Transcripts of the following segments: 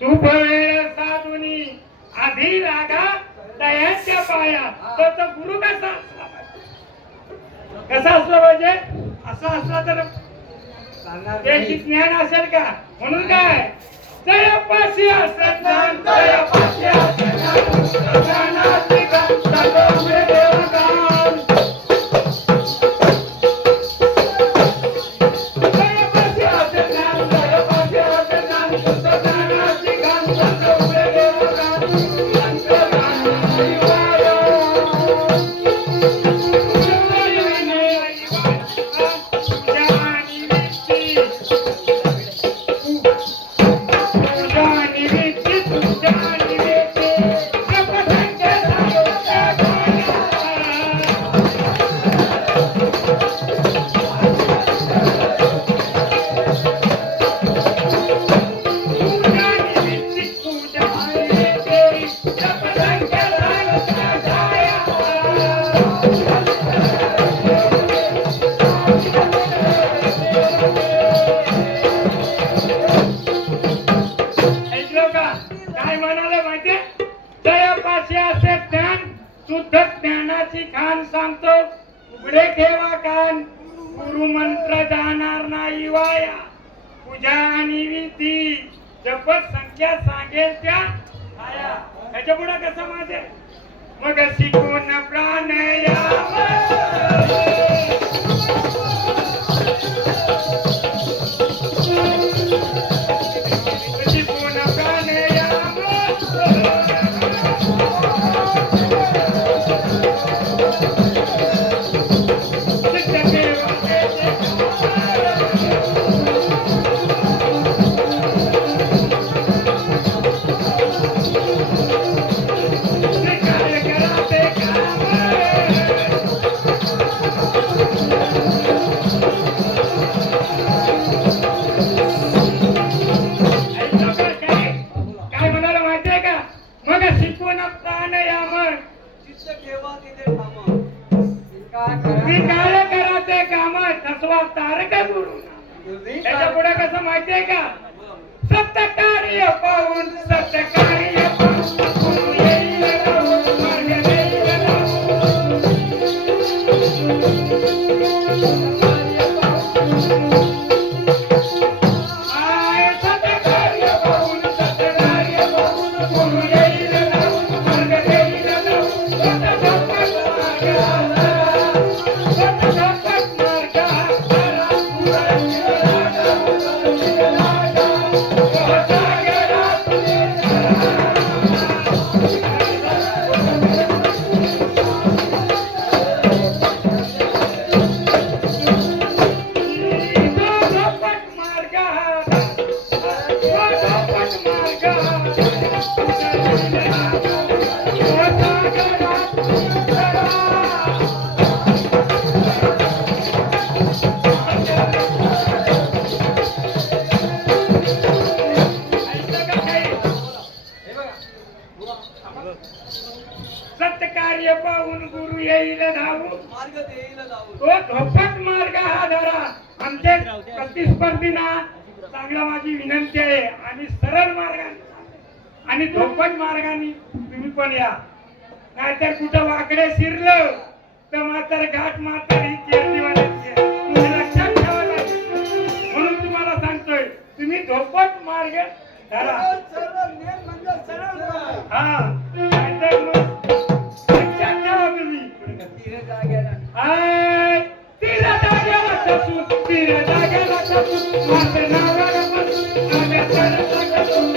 सुफळ साधुनी आधी रागा दयाच्या पाया. तो गुरु कसा असला पाहिजे? कसा असला पाहिजे? असा असला तर त्याची ज्ञान असेल का? म्हणून काय जयपाशी असेल ज्ञान, जयपाशी असेल ज्ञानाची गंगा देवगान. जयपाशी असेल ज्ञान, जयपाशी असेल ज्ञान, ज्ञानाची गंगा देवगान. ज्ञानाची खान सांगतो उघडे ठेवा कान. गुरु मंत्र जाणार नाही वाया. पूजा आणि विधी जपत संख्या सांगेल त्या आया. त्याच्या पुढे कसं माझे मग शिकून प्राणायाम. शिकून प्राणायाम त्याच्या पुढे कसं माहितीये का? सत्य कार्य पाहून सत्य कार्य पाहून येईल मार्ग देईल. सत्य कार्य पाहून सत्य कार्य पाहून येईल मार्ग देईल. येईल धावू मार्ग देईल लावून. तो धोपट मार्ग हा धरा. आमचे प्रतिस्पर्धींना चांगला माझी विनंती आहे आणि सरळ मार्गाने आणि धोपट मार्गाने तुम्ही पण या. नाहीतर कुठं वाकडे शिरलं तर मात्र घाट मात्र ही केरदीवाल्याची आहे. हे लक्षात ठेवा लागेल. म्हणून तुम्हाला सांगतोय तुम्ही धोपट मार्ग धरा. सरळ नेम म्हणजे सरळ मार्ग. हा नाहीतर मग लक्षात ठेवा तुम्ही. तीर जाग्याला आय तिला जाग्याला कसून तिला जाग्याला कसून माझं नावाला बसून आम्या सरळ कसून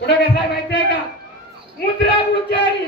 पुढं कसं आहे माहितीये का? मुद्रा उच्चारी